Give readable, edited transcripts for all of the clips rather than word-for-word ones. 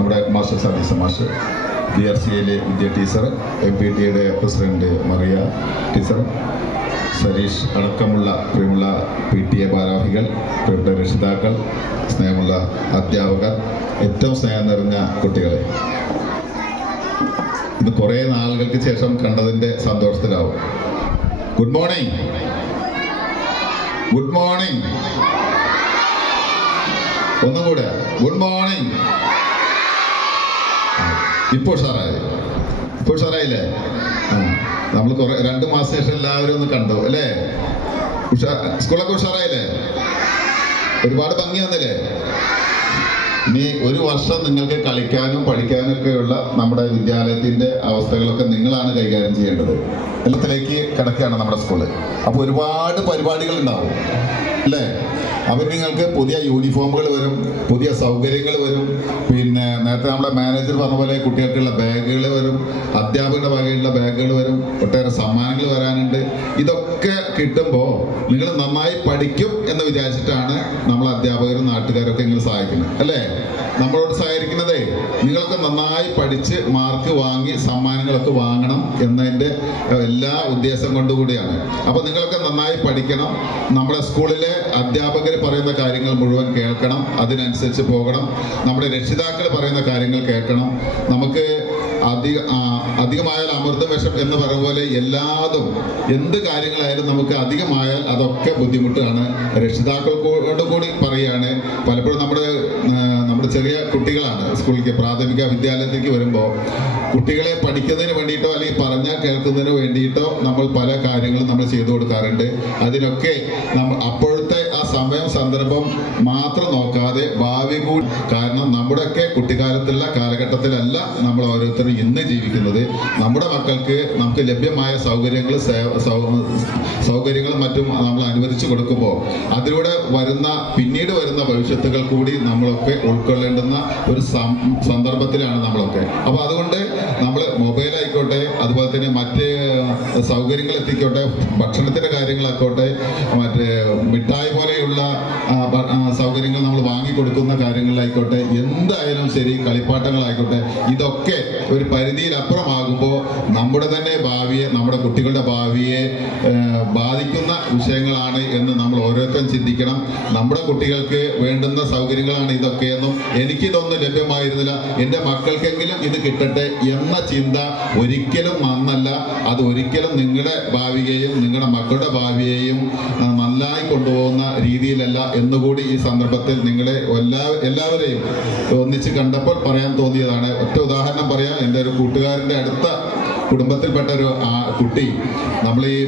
നമ്മുടെ master Satheesha master, DRCയിലെ Vidya teacher, MPTയുടെ പ്രസിഡന്റ് മറിയ ടീച്ചർ, സരീഷ് അടക്കമുള്ള പ്രിയമുള്ള PTA ഭാരവാഹികൾ, പ്രിയപ്പെട്ട രക്ഷിതാക്കൾ, സ്നേഹമുള്ള അധ്യാപകർ, ഏറ്റവും സ്നേഹം നിറഞ്ഞ കുട്ടികളെ, ഇത് കുറേ നാളുകൾക്ക് ശേഷം കണ്ടതിൻ്റെ സന്തോഷത്തിലാവും. Good morning, good morning. ഒന്നും കൂടെ ഗുഡ് മോർണിംഗ്. ഇപ്പോൾ ഉഷാറായില്ലേ? നമ്മൾ കുറെ 2 മാസം ശേഷം എല്ലാവരും ഒന്ന് കണ്ടു അല്ലേ? സ്കൂളൊക്കെ ഉഷാറായില്ലേ? ഒരുപാട് ഭംഗി വന്നില്ലേ? ഇനി ഒരു വർഷം നിങ്ങൾക്ക് കളിക്കാനും പഠിക്കാനും ഒക്കെയുള്ള നമ്മുടെ വിദ്യാലയത്തിന്റെ അവസ്ഥകളൊക്കെ നിങ്ങളാണ് കൈകാര്യം ചെയ്യേണ്ടത്. എല്ലാത്തിലേക്ക് കിടക്കുകയാണ് നമ്മുടെ സ്കൂള്. അപ്പോൾ ഒരുപാട് പരിപാടികൾ ഉണ്ടാവും അല്ലേ? അവർ നിങ്ങൾക്ക് പുതിയ യൂണിഫോമുകൾ വരും, പുതിയ സൗകര്യങ്ങൾ വരും. പിന്നെ നേരത്തെ നമ്മുടെ മാനേജർ പറഞ്ഞ പോലെ കുട്ടികൾക്കുള്ള ബാഗുകൾ വരും, അധ്യാപകരുടെ വകയുള്ള ബാഗുകൾ വരും, ഒട്ടേറെ സമ്മാനങ്ങൾ വരാനുണ്ട്. ഇതൊക്കെ കിട്ടുമ്പോൾ നിങ്ങൾ നന്നായി പഠിക്കും എന്ന് വിചാരിച്ചിട്ടാണ് നമ്മൾ അധ്യാപകരും നാട്ടുകാരൊക്കെ നിങ്ങൾ സഹായിക്കുന്നത് അല്ലേ? നമ്മളോട് സഹകരിക്കുന്നതേ നിങ്ങളൊക്കെ നന്നായി പഠിച്ച് മാർക്ക് വാങ്ങി സമ്മാനങ്ങളൊക്കെ വാങ്ങണം എന്നതിൻ്റെ എല്ലാ ഉദ്ദേശം കൊണ്ടുകൂടിയാണ്. അപ്പോൾ നിങ്ങളൊക്കെ നന്നായി പഠിക്കണം, നമ്മുടെ സ്കൂളിലെ അധ്യാപകർ പറയുന്ന കാര്യങ്ങൾ മുഴുവൻ കേൾക്കണം, അതിനനുസരിച്ച് പോകണം. നമ്മുടെ രക്ഷിതാക്കൾ പറയുന്ന കാര്യങ്ങൾ കേൾക്കണം. നമുക്ക് അധികമായാൽ അമൃത വിഷം എന്ന് പറയുന്ന പോലെ എല്ലാതും എന്ത് കാര്യങ്ങളായാലും നമുക്ക് അധികമായാൽ അതൊക്കെ ബുദ്ധിമുട്ടാണ്. രക്ഷിതാക്കൾക്കോട് കൂടി പറയുകയാണ്. പലപ്പോഴും നമ്മുടെ ചെറിയ കുട്ടികളാണ് സ്കൂളിലേക്ക് പ്രാഥമിക വിദ്യാലയത്തിലേക്ക് വരുമ്പോൾ കുട്ടികളെ പഠിക്കുന്നതിന് വേണ്ടിയിട്ടോ അല്ലെങ്കിൽ പറഞ്ഞാൽ കേൾക്കുന്നതിന് വേണ്ടിയിട്ടോ നമ്മൾ പല കാര്യങ്ങളും നമ്മൾ ചെയ്തു കൊടുക്കാറുണ്ട്. അതിനൊക്കെ നമ്മൾ അപ്പോഴത്തെ ആ സമയം സന്ദർഭം മാത്രം നോക്കാതെ ഭാവി കൂടി, കാരണം നമ്മുടെയൊക്കെ കുട്ടിക്കാലത്തുള്ള കാലഘട്ടത്തിലല്ല നമ്മൾ ഓരോരുത്തരും ഇന്ന് ജീവിക്കുന്നത്. നമ്മുടെ മക്കൾക്ക് നമുക്ക് ലഭ്യമായ സൗകര്യങ്ങളും മറ്റും നമ്മൾ അനുവദിച്ചു കൊടുക്കുമ്പോൾ അതിലൂടെ പിന്നീട് വരുന്ന ഭവിഷ്യത്തുകൾ കൂടി നമ്മളൊക്കെ ഉൾക്കൊള്ളേണ്ടുന്ന ഒരു സന്ദർഭത്തിലാണ് നമ്മളൊക്കെ. അപ്പോൾ അതുകൊണ്ട് നമ്മൾ മൊബൈൽ ആയിക്കോട്ടെ, അതുപോലെ തന്നെ മറ്റ് സൗകര്യങ്ങൾ എത്തിക്കോട്ടെ, ഭക്ഷണത്തിൻ്റെ കാര്യങ്ങളായിക്കോട്ടെ, മറ്റ് മിഠായി പോലെയുള്ള സൗകര്യങ്ങൾ നമ്മൾ വാങ്ങിക്കൊടുക്കുന്ന കാര്യങ്ങളിലായിക്കോട്ടെ, എന്തായാലും ശരി, കളിപ്പാട്ടങ്ങളായിക്കോട്ടെ, ഇതൊക്കെ ഒരു പരിധിയിലപ്പുറമാകുമ്പോൾ നമ്മുടെ തന്നെ ഭാവിയെ, നമ്മുടെ കുട്ടികളുടെ ഭാവിയെ ബാധിക്കുന്ന വിഷയങ്ങളാണ് എന്ന് നമ്മൾ ഓരോരുത്തരും ചിന്തിക്കണം. നമ്മുടെ കുട്ടികൾക്ക് വേണ്ടുന്ന സൗകര്യങ്ങളാണ് ഇതൊക്കെയെന്നും എനിക്കിതൊന്നും ലഭ്യമായിരുന്നില്ല, എൻ്റെ മക്കൾക്കെങ്കിലും ഇത് കിട്ടട്ടെ എന്ന ചിന്ത ഒരിക്കലും നന്നല്ല. അത് ഒരിക്കലും നിങ്ങളുടെ ഭാവിയെയും നിങ്ങളുടെ മക്കളുടെ ഭാവിയെയും നന്നായി കൊണ്ടുപോകുന്ന രീതിയിലല്ല എന്നുകൂടി ഈ സന്ദർഭത്തിൽ നിങ്ങളെ എല്ലാവരെയും ഒന്നിച്ച് കണ്ടപ്പോൾ പറയാൻ തോന്നിയതാണ്. ഒറ്റ ഉദാഹരണം പറയാം. എൻ്റെ ഒരു കൂട്ടുകാരൻ്റെ അടുത്ത കുടുംബത്തിൽപ്പെട്ട ഒരു കുട്ടി, നമ്മൾ ഈ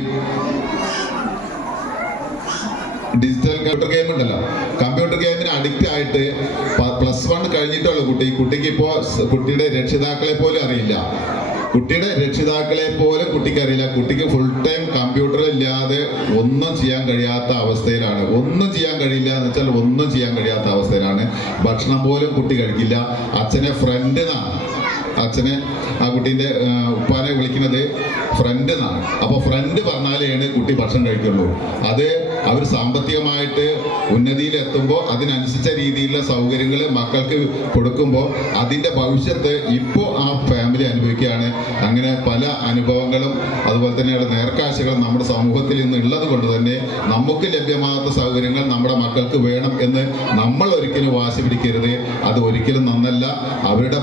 ഡിജിറ്റൽ കമ്പ്യൂട്ടർ ഗെയിം ഉണ്ടല്ലോ, കമ്പ്യൂട്ടർ ഗെയിമിന് അഡിക്റ്റ് ആയിട്ട് +1 കഴിഞ്ഞിട്ടുള്ള കുട്ടിക്ക് ഇപ്പോൾ കുട്ടിയുടെ രക്ഷിതാക്കളെ പോലും അറിയില്ല. കുട്ടിക്ക് അറിയില്ല. കുട്ടിക്ക് ഫുൾ ടൈം കമ്പ്യൂട്ടർ ഇല്ലാതെ ഒന്നും ചെയ്യാൻ കഴിയാത്ത അവസ്ഥയിലാണ്. ഒന്നും ചെയ്യാൻ കഴിയില്ല എന്ന് വെച്ചാൽ ഒന്നും ചെയ്യാൻ കഴിയാത്ത അവസ്ഥയിലാണ്. ഭക്ഷണം പോലും കുട്ടി കഴിക്കില്ല. അച്ഛനെ ആ കുട്ടീൻ്റെ ഉപ്പാനെ വിളിക്കുന്നത് ഫ്രണ്ട് എന്നാണ്. അപ്പോൾ ഫ്രണ്ട് പറഞ്ഞാലാണ് കുട്ടി ഭക്ഷണം കഴിക്കുള്ളൂ. അത് അവർ സാമ്പത്തികമായിട്ട് ഉന്നതിയിലെത്തുമ്പോൾ അതിനനുസരിച്ച രീതിയിലുള്ള സൗകര്യങ്ങൾ മക്കൾക്ക് കൊടുക്കുമ്പോൾ അതിൻ്റെ ഭവിഷ്യത്ത് ഇപ്പോൾ ആ ഫാമിലി അനുഭവിക്കുകയാണ്. അങ്ങനെ പല അനുഭവങ്ങളും അതുപോലെ തന്നെയുള്ള നേർക്കാഴ്ചകളും നമ്മുടെ സമൂഹത്തിൽ ഇന്ന് ഉള്ളത് കൊണ്ട് തന്നെ നമുക്ക് ലഭ്യമാകാത്ത സൗകര്യങ്ങൾ നമ്മുടെ മക്കൾക്ക് വേണം എന്ന് നമ്മൾ ഒരിക്കലും വാശി പിടിക്കരുത്. അത് ഒരിക്കലും നന്നല്ല. അവരുടെ